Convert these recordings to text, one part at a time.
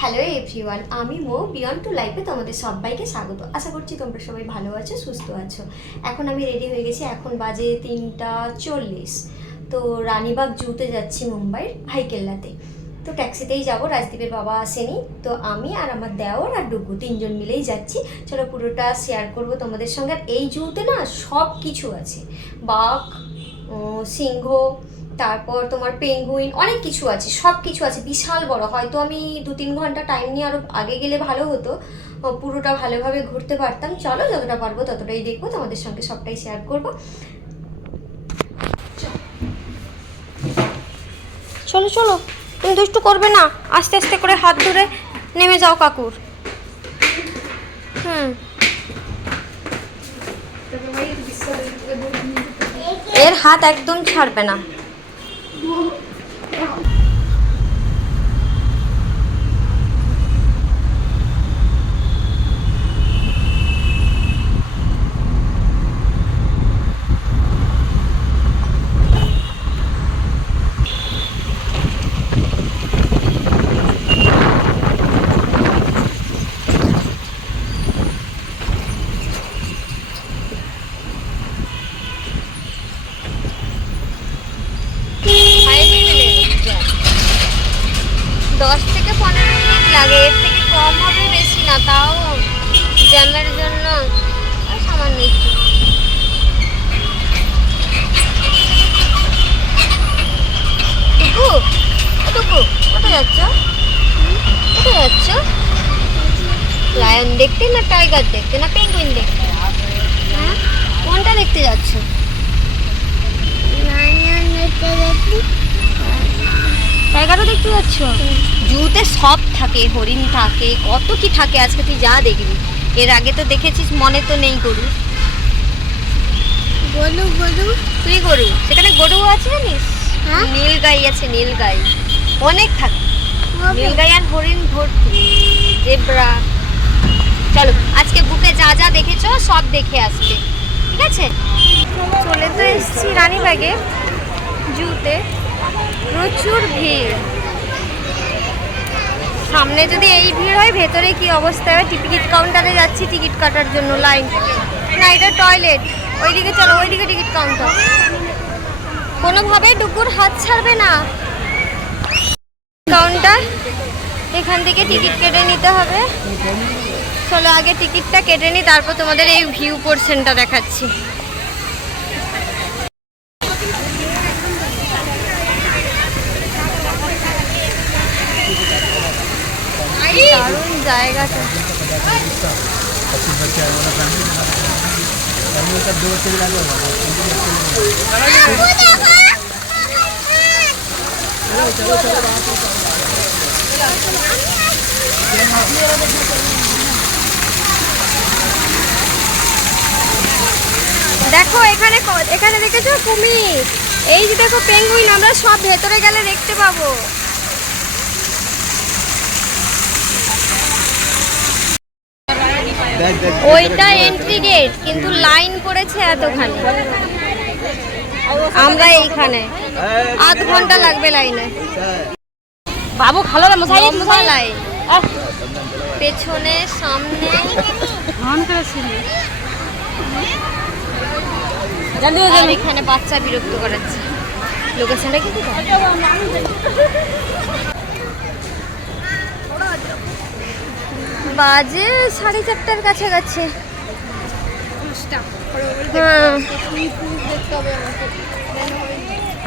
Hello everyone, আমি মো beyond two লাইফে তোমাদের সবাইকে স্বাগত। আশা করছি তোমরা সবাই ভালো আছো, সুস্থ আছো। এখন আমি রেডি হয়ে গেছি, এখন বাজে 3:40। তো রানীবাগ জুতে যাচ্ছি, মুম্বাইয়ের ভাইকেল্লাতে। তো ট্যাক্সিতেই যাব, রাজদীপের বাবা আসেনি। তো আমি আর আমার দেওর আর ডুগু তিনজন মিলেই যাচ্ছি। চলো পুরোটা শেয়ার করব তোমাদের সঙ্গে। আর এই জুতে না সব কিছু আছে, বাঘ, সিংহ, তারপর তোমার পেঙ্গুইন, অনেক কিছু আছে, সব কিছু আছে, বিশাল বড়। হয়তো আমি 2-3 ঘন্টা টাইম নিয়ে আরও আগে গেলে ভালো হতো, পুরোটা ভালোভাবে ঘুরতে পারতাম। চলো যতটা পারবো ততটাই দেখবো, তোমাদের সঙ্গে সবটাই শেয়ার করবো। চলো চলো, তুমি দুষ্টু করবে না, আস্তে আস্তে করে হাত ধরে নেমে যাও কাকুর। এর হাত একদম ছাড়বে না। দশ থেকে 15 মিনিট লাগে, এর থেকে কম হবে, বেশি না। তাও জ্যামের জন্য সামান্য একটু। টুকু টুকু, কোথায় যাচ্ছ? কোথায় যাচ্ছ? লায়ন দেখতে না টাইগার দেখতে না পেঙ্গুইন দেখতে? হ্যাঁ, কোনটা দেখতে যাচ্ছ? টাইগারও দেখতে যাচ্ছ? জুতে সব থাকে, হরিণ থাকে, কত কি থাকে। আজকে তুই যা দেখবি, এর আগে তো দেখেছিস, মনে তো নেই। গরু, গরু গরু, তুই গরু, সেখানে গরু আছে জানিস? নীল গাই আছে, নীল গাই অনেক থাকে, নীল গাই আর হরিণ ভর্তি, জেব্রা। চলো আজকে বুকে যা যা দেখেছো সব দেখে আসবে, ঠিক আছে? চলে তো এসেছি রানীবাগে জুতে, প্রচুর ভিড়। সামনে যদি এই ভিড় হয়, ভেতরে কি অবস্থা হয়? টিকিট কাউন্টারে যাচ্ছি টিকিট কাটার জন্য, লাইন না, এটা টয়লেট। ওইদিকে চলো, ওইদিকে টিকিট কাউন্টার। কোনোভাবেই ডুকুর হাত ছাড়বে না। কাউন্টার, এখান থেকে টিকিট কেটে নিতে হবে। চলো আগে টিকিটটা কেটে নিই, তারপর তোমাদের এই ভিউ পোর্শনটা দেখাচ্ছি। দারুণ জায়গাটা। দেখো এখানে, এখানে দেখেছো কুমির? এই যে দেখো পেঙ্গুইন, আমরা সব ভেতরে গেলে দেখতে পাবো। ওইটা এন্ট্রি গেট, কিন্তু লাইন পড়েছে এতখানি। আমরা এইখানে আধ ঘন্টা লাগবে লাইনে। বাবু ভালো লাইন, পেছনে সামনে। আর এখানে বাচ্চা বিরক্ত করাচ্ছে। লোকেশনটা কিন্তু বাজে 4:30টার কাছাকাছি।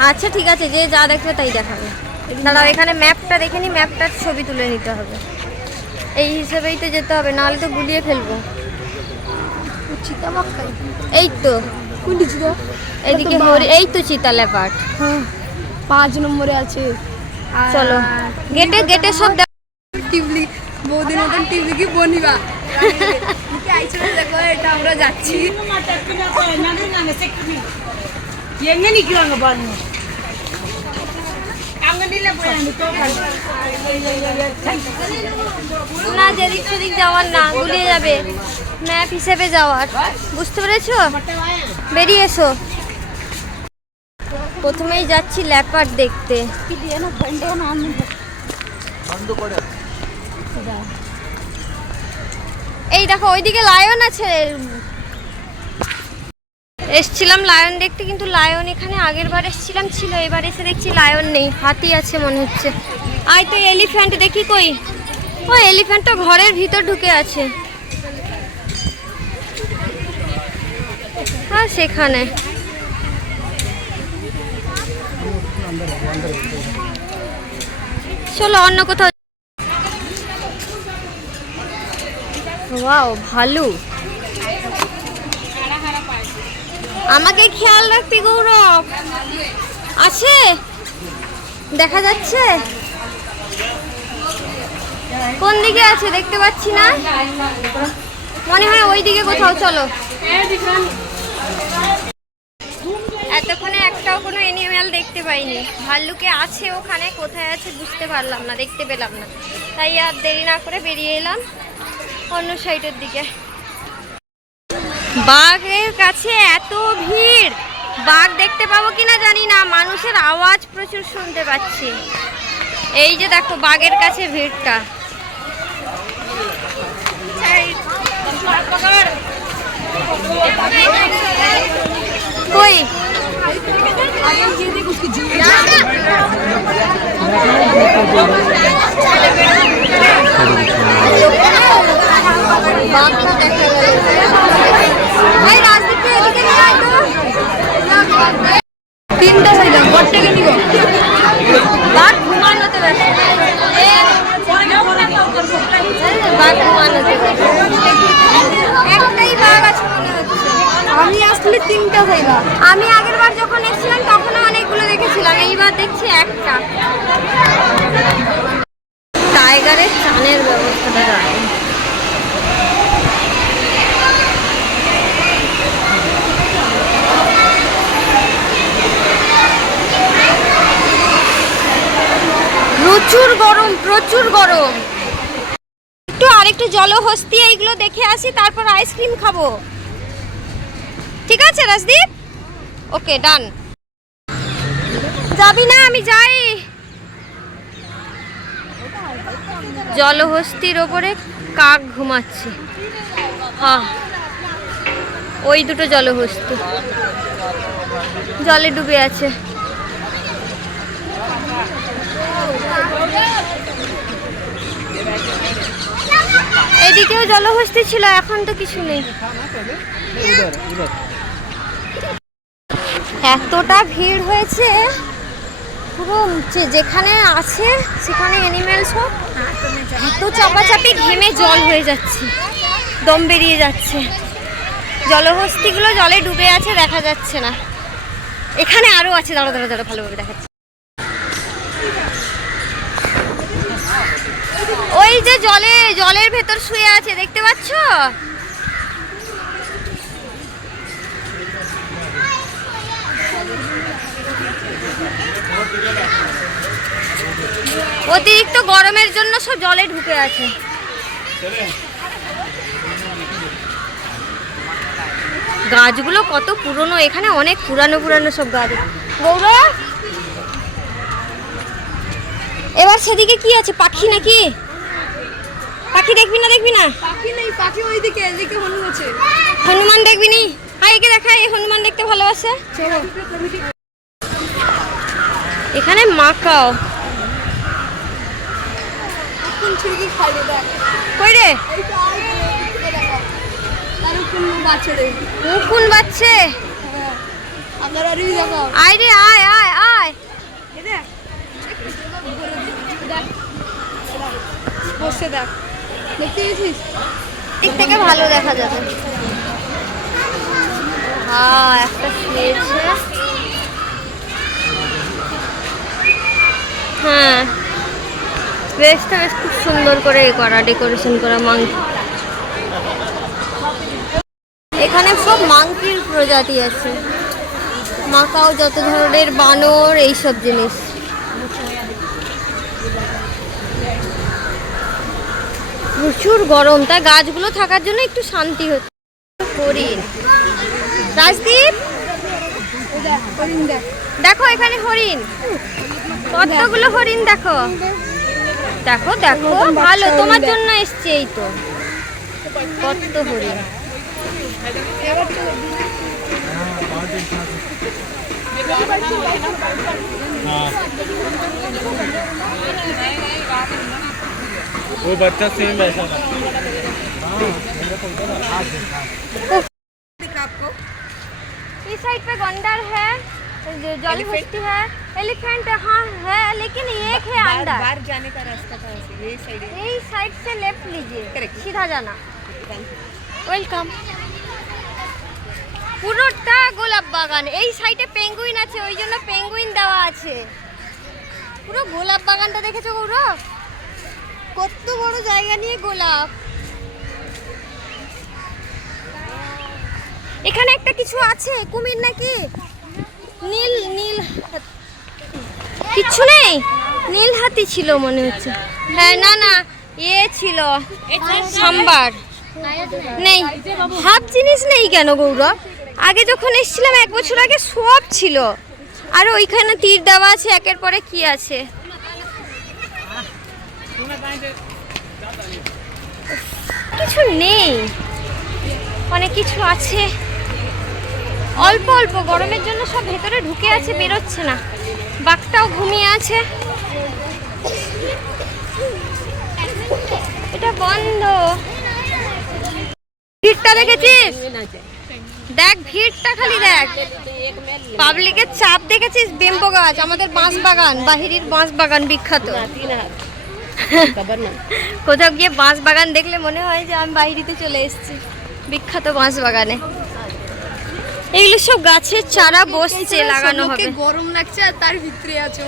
আচ্ছা ঠিক আছে, যে যা দেখবে তাই দেখাবে। দাঁড়াও এখানে ম্যাপটা দেখে নি, ম্যাপটার ছবি তুলে নিতে হবে। এই হিসেবেই তো যেতে হবে, নাহলে তো গুলিয়ে ফেলবো। এই তো এইদিকে, এই তো চিতা লেপার্ড 5 নম্বরে আছে। চলো গেটে গেটে সব টিভলি বৌদির মতন টিভলি কি বনিবা দেখো, এটা আমরা যাচ্ছি। না, যেদিক সেদিক যাওয়ার না, গুলিয়ে যাবে। ম্যাপ হিসেবে যাওয়ার, বুঝতে পেরেছো? বেরিয়ে এসো। প্রথমেই যাচ্ছি লেপার্ড দেখতে। এই দেখো ওইদিকে লায়ন আছে। এসছিলাম লায়ন দেখতে, কিন্তু লায়ন এখানে আগের বার এসছিলাম ছিল, এবার এসে দেখছি লায়ন নেই, হাতি আছে মনে হচ্ছে। আয় তো এলিফ্যান্ট দেখি কই। ও এলিফ্যান্টটা ঘরের ভিতর ঢুকে আছে। হ্যাঁ সেখানে। চলো অন্য কোথাও। Wow value. আমাকে খেয়াল রাখবি গৌরব। আছে দেখা যাচ্ছে? কোন দিকে আছে দেখতে পাচ্ছি না, মনে হয় ওই দিকে কোথাও। চলো। এতক্ষণে একটাও কোনো অ্যানিমেল দেখতে পাইনি। ভাল্লুকে আছে ওখানে, কোথায় আছে বুঝতে পারলাম না, দেখতে পেলাম না, তাই আর দেরি না করে বেরিয়ে এলাম অন্য সাইডের দিকে। বাঘের কাছে এত ভিড়, বাঘ দেখতে পাবো কিনা জানি না, মানুষের আওয়াজ প্রচুর শুনতে পাচ্ছি। এই যে দেখো বাঘের কাছে ভিড়টা। কই বাঘটা দেখা গেল। ভাই রাজদীপকে এদিকে নিয়ে আয় তো। তিনটা হইলাম, বড়টাকে নিব। বাঘ ঘুমানোতে ব্যস্ত, বাঘ ঘুমানোতে ব্যস্ত। একটাই বাঘ আছে মনে হচ্ছে। আমি আসলে তিনটা হইলাম। আমি আগের বার যখন এসেছিলাম তখনও অনেকগুলো দেখেছিলাম, এইবার দেখছি একটা। টাইগারের চানের ব্যবস্থাটা দাঁড়ায়। প্রচুর গরম, প্রচুর গরম। একটু আরেকটু জলহস্তি এইগুলো দেখে আসি, তারপর আইসক্রিম খাবো। ঠিক আছে রাজদীপ? ওকে ডান। যাবি না? আমি যাই। জলহস্তির ওপরে কাক ঘুমাচ্ছে। হ্যাঁ ওই দুটো জলহস্তি জলে ডুবে আছে। এদিকেও জলহস্তি ছিল, এখন তো কিছু নেই। এতটা ভিড় হয়েছে, পুরো যেখানে আছে সেখানে অ্যানিমেলস হোক, এত চাপাচাপি, ঘেমে জল হয়ে যাচ্ছে, দম বেরিয়ে যাচ্ছে। জলহস্তিগুলো জলে ডুবে আছে, দেখা যাচ্ছে না। এখানে আরো আছে, দাঁড়া দাঁড়া দাঁড়া, ভালোভাবে দেখাচ্ছে। ওই যে জলের ভেতর শুয়ে আছে, দেখতে পাচ্ছ? অতিরিক্ত গরমের জন্য সব জলে ঢুকে আছে। গাছগুলো কত পুরনো, এখানে অনেক পুরানো পুরানো সব গাছ। গৌরব এবার সেদিকে কি আছে? পাখি নাকি? পাখি দেখবি না? দেখবি না? পাখি নেই, পাখি ওইদিকে, এদিকে হনুমান আছে। হনুমান দেখবি নি? হ্যাঁ একে দেখা, এই হনুমান দেখতে ভালোবাসে। এখানে মাকাও। কোন ছিড়কি খাইবে দেখ। কই রে? এইটা আই দেখা। তার কোন বাচ্চা রে? কোন বাচ্চা? হ্যাঁ আপনার আরই দেখো। আয় রে, আয় আয় আয়। এই দেখ। দেখ। বসে দেখ। দেখতে গেছিস? দিক থেকে ভালো দেখা যাবে। হ্যাঁ একটা শুয়েছে। হ্যাঁ বেশ খুব সুন্দর করে করা, ডেকোরেশন করা মাংকি। এখানে সব মাংকির প্রজাতি আছে, মাকাও যত ধরনের বানর, এইসব জিনিস। প্রচুর গরম, তাই গাছগুলো থাকার জন্য একটু শান্তি হচ্ছে। হরিণ। রাজদীপ দেখো এখানে হরিণ, কতগুলো হরিণ দেখো। দেখো দেখো ভালো, তোমার জন্য এসছে। এই তো কত হরিণ। वो बच्चा सेम वैसा था। आपको इस साइड पे गंडर है, जली बस्ती है, एलिफेंट हाँ है, लेकिन एक है अंदर। बाहर जाने का रास्ता कहाँ से? ये साइड है। यही साइड से लेफ्ट लीजिए, Correct. सीधा जाना। ওয়েলকাম। পুরোটা গোলাপ বাগান। এই সাইডে পেঙ্গুইন আছে, ওই জন্য পেঙ্গুইন দেওয়া আছে। পুরো গোলাপ বাগানটা দেখেছো গৌরব? কত বড় জায়গা নিয়ে গোলাপ। এখানে একটা কিছু আছে, কুমির নাকি? নীল নীল কিচ্ছু নেই, নীল হাতি ছিল মনে হচ্ছে। হ্যাঁ না না ইয়ে ছিল সাম্বার নেই, হাফ জিনিস নেই কেন গৌরব? আগে যখন এসেছিলাম 1 বছর আগে সব ছিল। আর ওইখানে তীর দেওয়া আছে, একের পরে কি আছে। কিছু নেই, অনেক কিছু আছে অল্প অল্প। গরমের জন্য সব ভেতরে ঢুকে আছে, বেরোচ্ছে না। বাঘটাও ঘুমিয়ে আছে। এটা বন্ধ। ভিড়টা দেখেছিস? দেখ ভিড়টা খালি দেখ। পাবলিকের চাপ দেখেছিস? বেম্বো গাছ, আমাদের বাঁশ বাগান, বাহিরের বাঁশ বাগান বিখ্যাত। কোথাও গিয়ে বাঁশ বাগান দেখলে মনে হয় যে আমি বাইরেতে চলে এসেছি, বিখ্যাত বাঁশ বাগানে। এগুলো সব গাছের চারা বসছে, লাগানো হবে। গরম লাগছে আর তার ভিতরে আছে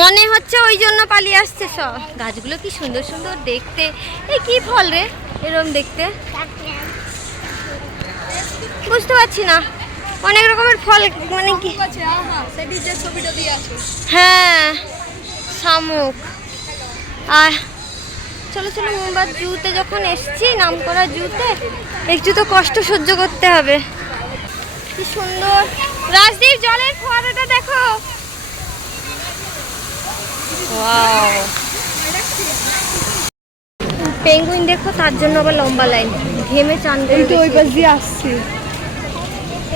মনে হচ্ছে ওই জন্য পালিয়ে আসছে সব। গাছগুলো কি সুন্দর সুন্দর দেখতে। এই কি ফল রে এরকম দেখতে? বুঝতে পারছি না, অনেক রকমের ফল মানে কি। হ্যাঁ শামুক। আর চলো চলো মুম্বাই জুতে যখন এসছি, নাম করা জুতে, একটু তো কষ্ট সহ্য করতে হবে। কি সুন্দর রাজদীপ, জলের ফোয়ারাটা দেখো। ওয়াও, পেঙ্গুইন দেখো, তার জন্য আবার লম্বা লাইন, ঘেমে চান করে। ওই পাশ দিয়ে আসছে।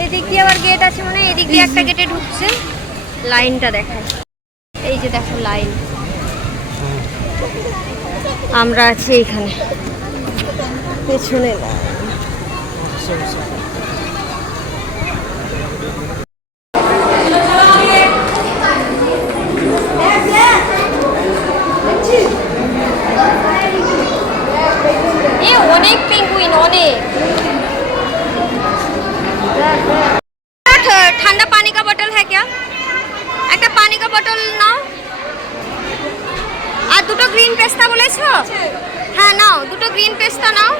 এদিক দিয়ে আবার গেট আছে, মানে এদিক দিয়ে একটা গেটে ঢুকছে। লাইনটা দেখো, এই যে দেখো লাইন। আমরা আছি এইখানে পেছনে। অনেক পেঙ্গুইন, অনেক। ঠান্ডা পানি का बोतल है क्या? একটা পানি का बोतल নাও। আর দুটো গ্রিন পেস্তা বলেছো? হ্যাঁ নাও, দুটো গ্রিন পেস্তা নাও।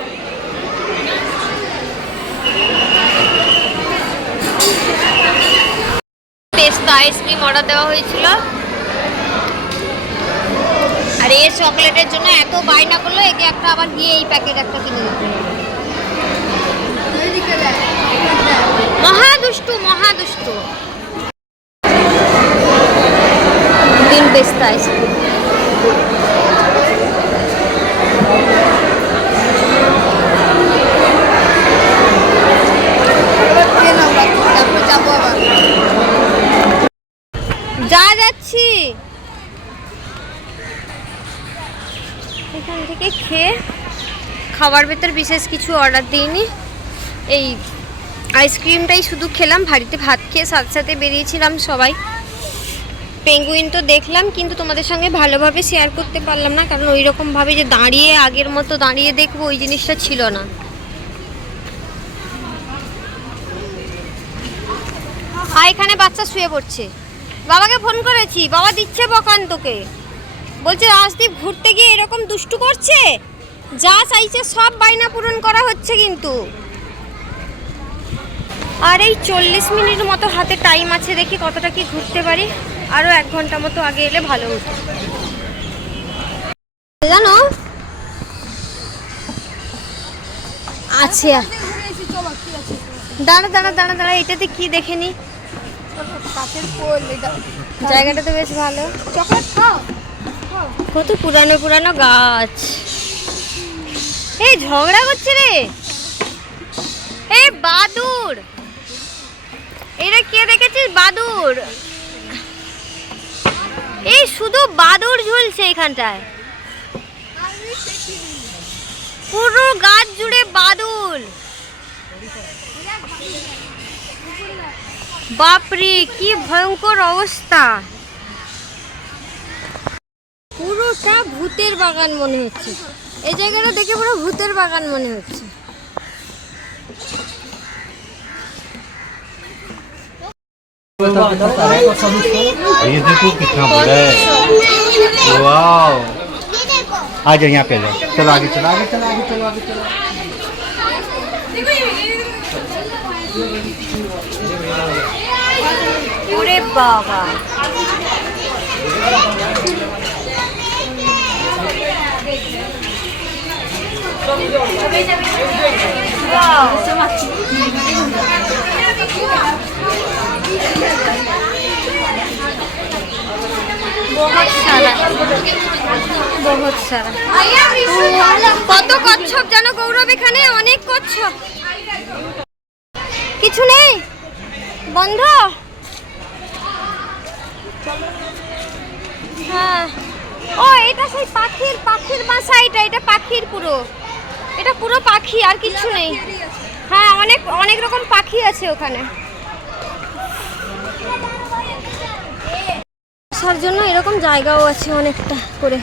পেস্তা আইসক্রিম অর্ডার দেওয়া হয়েছিল। আর এই চকলেটের জন্য এত বায়না করলো, একে একটা আবার গিয়ে এই প্যাকেট একটা কিনে দিতে। মহা দুষ্টু, মহা দুষ্টু। গ্রিন পেস্তা আইসক্রিম। যা যাচ্ছি এখান থেকে খেয়ে, খাবার ভেতর বিশেষ কিছু অর্ডার দিইনি। এই আইসক্রিমটাই শুধু খেলাম, বাড়িতে ভাত খেয়ে সাথে সাথে বেরিয়েছিলাম সবাই। পেঙ্গুইন তো দেখলাম, কিন্তু তোমাদের সঙ্গে ভালোভাবে শেয়ার করতে পারলাম না, কারণ ওই রকমভাবে যে দাঁড়িয়ে আগের মতো দাঁড়িয়ে দেখবো ওই জিনিসটা ছিল না। আর এখানে বাচ্চা শুয়ে পড়ছে। বাবাকে ফোন করেছি, বাবা দিচ্ছে বকান তোকে। বলছে রাজদীপ ঘুরতে গিয়ে এরকম দুষ্টু করছে, যা চাইছে সব বায়না পূরণ করা হচ্ছে কিন্তু। আর এই 40 মিনিট মতো হাতে টাইম আছে, দেখি কতটা কি ঘুরতে পারি। আরও 1 ঘন্টা মতো আগে এলে ভালো হতো। জানো আছে, দাঁড়া দাঁড়া দাঁড়া দাঁড়া, এটাতে কি দেখে নি। কাঠের পোল, এটা জায়গাটা তো বেশ ভালো। চকলেট খাও। কত পুরানো পুরানো গাছ। এই ঝগড়া করছে রে, এই বাদুর, এটা কে দেখেছিস? বাদুর, এই শুধু বাদুর ঝুলছে এখানটায়, পুরো গাছ জুড়ে বাদুর। বাপরে কি ভয়ঙ্কর অবস্থা, পুরোটা ভূতের বাগান মনে হচ্ছে। এই জায়গাটা দেখে পুরো ভূতের বাগান মনে হচ্ছে। ये देखो कितना बड़ा है। वाओ, आ जाओ यहाँ पे आ जाओ। चलो आगे चलो, आगे चलो, आगे चलो, आगे चलो। ওরে বাবা, बहुत सारा, बहुत सारा। কত কচ্ছপ জানো গৌরব, এখানে অনেক কচ্ছপ। কিছু নেই, বন্ধ। হ্যাঁ, ও এটা সেই পাখির বাসা, এটা পাখির পুরো, এটা পুরো পাখি, আর কিছু নেই। হ্যাঁ, অনেক অনেক রকম পাখি আছে ওখানে। বসার জন্য এরকম জায়গাও আছে অনেকটা করে,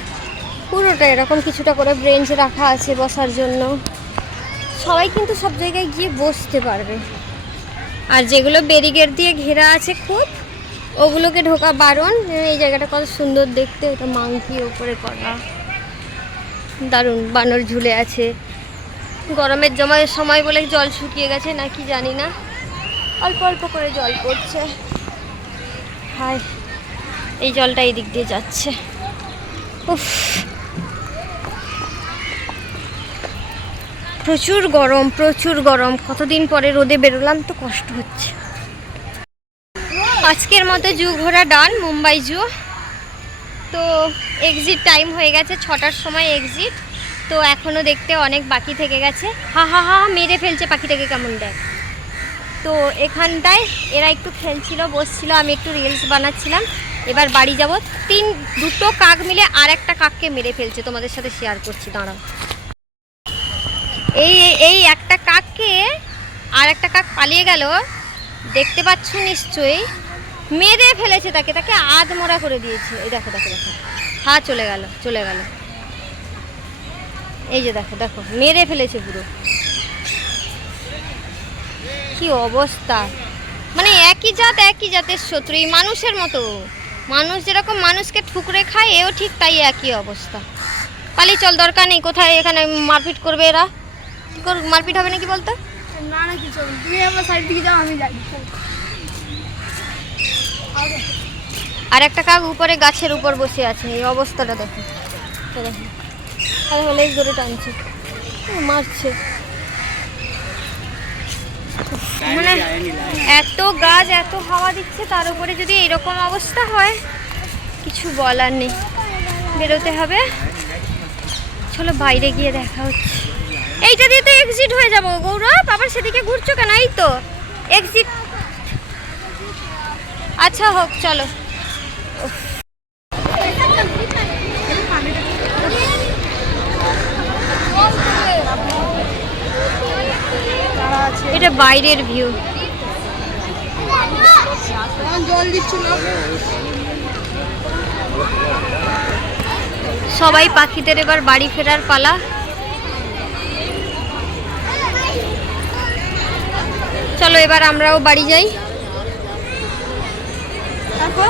পুরোটা এরকম কিছুটা করে ব্রেঞ্চ রাখা আছে বসার জন্য। সবাই কিন্তু সব জায়গায় গিয়ে বসতে পারবে। আর যেগুলো ব্যারিকেড দিয়ে ঘেরা আছে খুব, ওগুলোকে ঢোকা বারণ। এই জায়গাটা কত সুন্দর দেখতে, এটা মাংকি ওপরে করা, দারুণ। বানর ঝুলে আছে। গরমের সময় বলে জল শুকিয়ে গেছে নাকি জানি না, অল্প অল্প করে জল পড়ছে। হায়, এই জলটা এই দিক দিয়ে যাচ্ছে। উফ, প্রচুর গরম, প্রচুর গরম। কতদিন পরে রোদে বেরোলাম তো কষ্ট হচ্ছে। আজকের মতো জু ঘোরা ডান, মুম্বাই জু। তো এক্সিট টাইম হয়ে গেছে, 6টার সময় এক্সিট। তো এখনও দেখতে অনেক বাকি থেকে গেছে। হা হা হা মেরে ফেলছে পাখিটাকে, কেমন দেখ। তো এখানটায় এরা একটু খেলছিল, বসছিল, আমি একটু রিলস বানাচ্ছিলাম। এবার বাড়ি যাব। দুটো কাক মিলে আর একটা কাককে মেরে ফেলছে, তোমাদের সাথে শেয়ার করছি, দাঁড়াও। এই একটা কাককে আর একটা কাক পালিয়ে গেল, দেখতে পাচ্ছ নিশ্চয়ই। মেরে ফেলেছে তাকে আধমরা করে দিয়েছে। এই দেখো দেখো দেখো, হ্যাঁ চলে গেল চলে গেল। এই যে দেখো দেখো, মেরে ফেলেছে পুরো। কি অবস্থা, মানে একই জাতের শত্রু, এই মানুষের মতো। মানুষ যেরকম মানুষকে ঠুকরে খায়, এও ঠিক তাই, একই অবস্থা। পালিয়ে চল, দরকার নেই। কোথায় এখানে মারপিট করবে এরা? কি কর, মারপিট হবে নাকি বলতো? না না, কিছু হবে না। তুমি আমার সাইড দিকে যাও, আমি যাই। আর একটা কাক উপরে গাছের উপর বসে আছে। এই অবস্থাটা দেখো, দেখো, আরে হলেই ধরে টানছে, মারছে। মানে এত গাছ, এত হাওয়া দিচ্ছে, তার উপরে যদি এরকম অবস্থা হয়, কিছু বলার নেই। বেরোতে হবে। চলো বাইরে গিয়ে দেখা হচ্ছে। এইটা দিয়ে তো এক্সিট হয়ে যাবো গৌরব, আবার সেদিকে ঘুরছো কেন? এই তো এক্সিট। আচ্ছা হোক, চলো। এটা বাইরের ভিউ। জল দিচ্ছিল। সবাই পাখিদের এবার বাড়ি ফেরার পালা। চলো এবার আমরাও বাড়ি যাই। তারপর